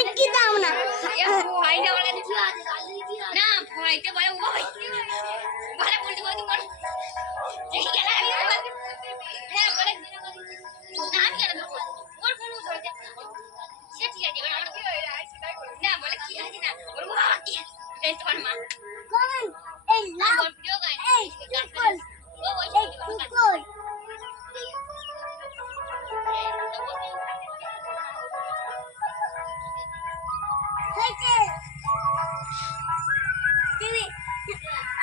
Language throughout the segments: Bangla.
আমি কি দাও না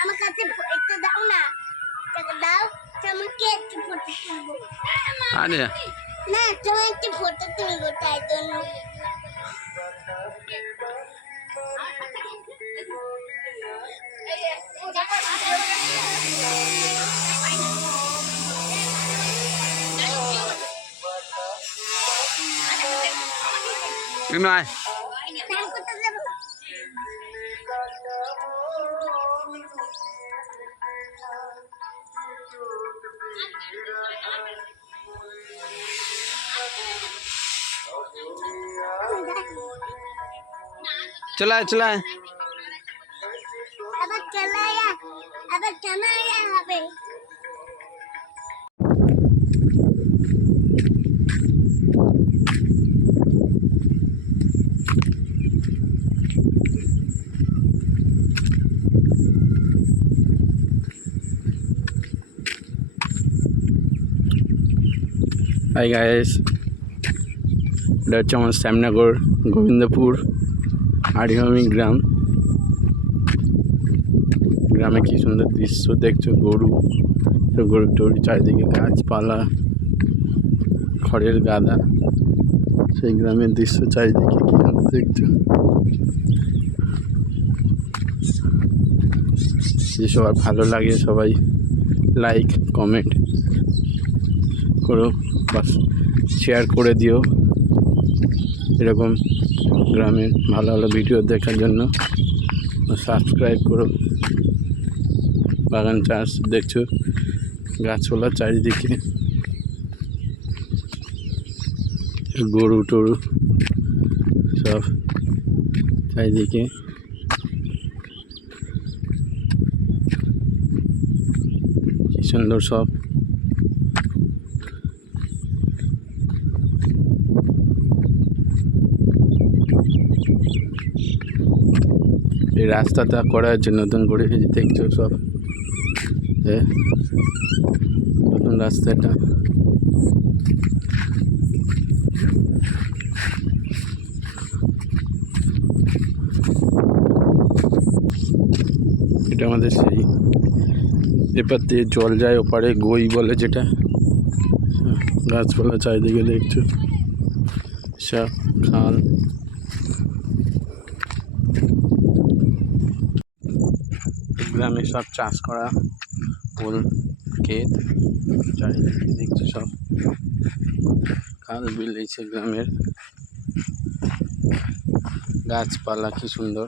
আমার কাছে একটু দাও না, টাকা দাও, তোমাকে একটু ফটো তুলবো। আরে না, তুমি একটু ফটো তুলবো, তাই জন্য। নয় চলায় চলায় আবার চালায়া হবে। হাই গাইস, এটা হচ্ছে আমার শ্যামনগর গোবিন্দপুর আড়িহমি গ্রামে কি সুন্দর দৃশ্য দেখছো। গরু টরু চারিদিকে গাছপালা, খড়ের গাদা, সেই গ্রামের দৃশ্য চারিদিকে কি সুন্দর দেখছো। যে সবার ভালো লাগে সবাই লাইক কমেন্ট করো বা শেয়ার করে দিও। এরকম গ্রামের ভালো ভালো ভিডিও দেখার জন্য সাবস্ক্রাইব করো। বাগান চাষ দেখছো, গাছপালা চারিদিকে, গরু টরু সব চারিদিকে। কি সুন্দর সব। এই রাস্তাটা করা হচ্ছে নতুন করে, দেখছো সব নতুন রাস্তাটা। এটা আমাদের সেই এপার দিয়ে জল যায়, ওপারে গই বলে যেটা। গাছপালা চারিদিকে দেখছো, সব খাল। গ্রামে সব চাষ করা ফুল ক্ষেত চারিদিকে দেখছো, সব খাল বিল এইছে গ্রামের। গাছপালা কি সুন্দর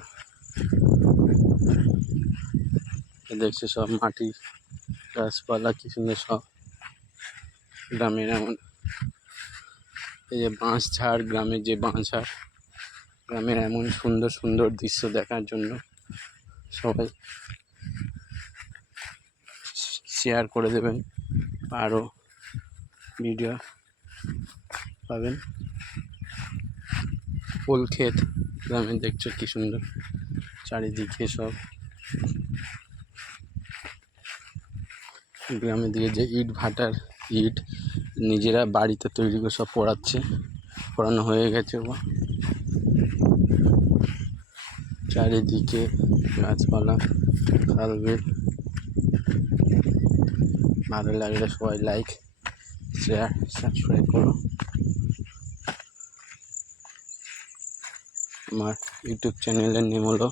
দেখছো, সব মাটি গাছপালা কি সুন্দর সব গ্রামের। এমন এই যে বাঁশঝাড়, গ্রামের যে বাঁশঝাড়, গ্রামের এমন সুন্দর সুন্দর দৃশ্য দেখার জন্য সবাই শেয়ার করে দেবেন, আরও ভিডিও পাবেন। ফুল ক্ষেত গ্রামে দেখছো কি সুন্দর চারিদিকে সব। গ্রামের দিকে যে ইট ভাটার ইট নিজেরা বাড়িতে তৈরি করে সব পড়ানো হয়ে গেছে। চারিদিকে গাছপালা, খাল বিল। ভালো লাগলে সবাই লাইক শেয়ার সাবস্ক্রাইব করো। আমার ইউটিউব চ্যানেলের নেম হলো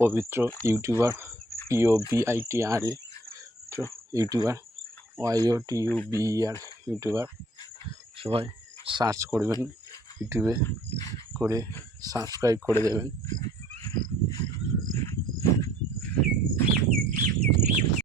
পবিত্র YouTuber, POBITRA YouTuber, YOTUBER YouTuber. সবাই সার্চ করবেন ইউটিউবে করে, সাবস্ক্রাইব করে দেবেন।